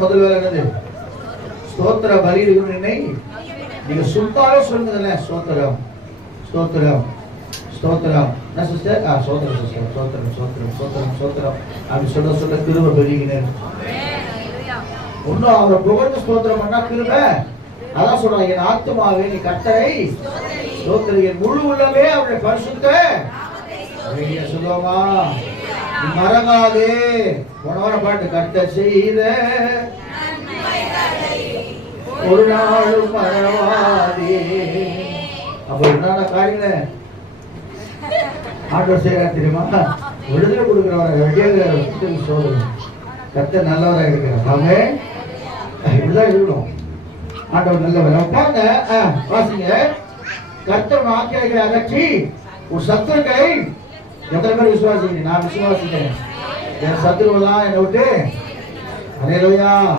முதல் வேலை என்னது? ஸ்தோத்திர பலி நினை நீங்க சும்மாவே சொல்லுங்கல்ல, ஸ்தோத்திரம் ஸ்தோத்திரம் ஸ்தோத்திரம். என்ன சிஸ்டர்? ஸ்தோத்திரம் சிஸ்டர், ஸ்தோத்திரம் ஸ்தோத்திரம் ஸ்தோத்திரம் ஸ்தோத்திரம் அப்படி சொல்ல சொல்ல கிருபை பெருகினேன். இன்னும் அவரை புகழ்ந்து ஸ்தோத்திரம் பண்ணா கிருபை. அதான் சொல்றாங்க, என் ஆத்துமாவே நீ கர்த்தரை ஸ்தோத்திரம், என் முழு உள்ளமே அவருடைய பரிசுத்த சொல்லுவோமா. நீ மறங்காதே. போன வாரம் பாட்டு, கர்த்தர் செய்த ஒரு நாளும் மறவாதே. அப்ப என்னென்ன காரியங்கள ஆண்டவர் செய்யறா தெரியுமா? விடுதலை கொடுக்கிறவரை சோதனை கர்த்தர் நல்லவராக இருக்கிறார். ஆமே, இப்படிதான் இருக்கணும். ஆண்டவர் நல்லவர். உட்கார்ந்த வாசிங்க. கர்த்தர் ஆக்கிரகளை அகற்றி ஒரு சத்துருக்களை எத்தனை பேர் விசுவாசிக்கிறீங்க? நான் விசுவாசிக்கிறேன். என் சத்துருவெல்லாம் என்னை விட்டு. அல்லேலூயா.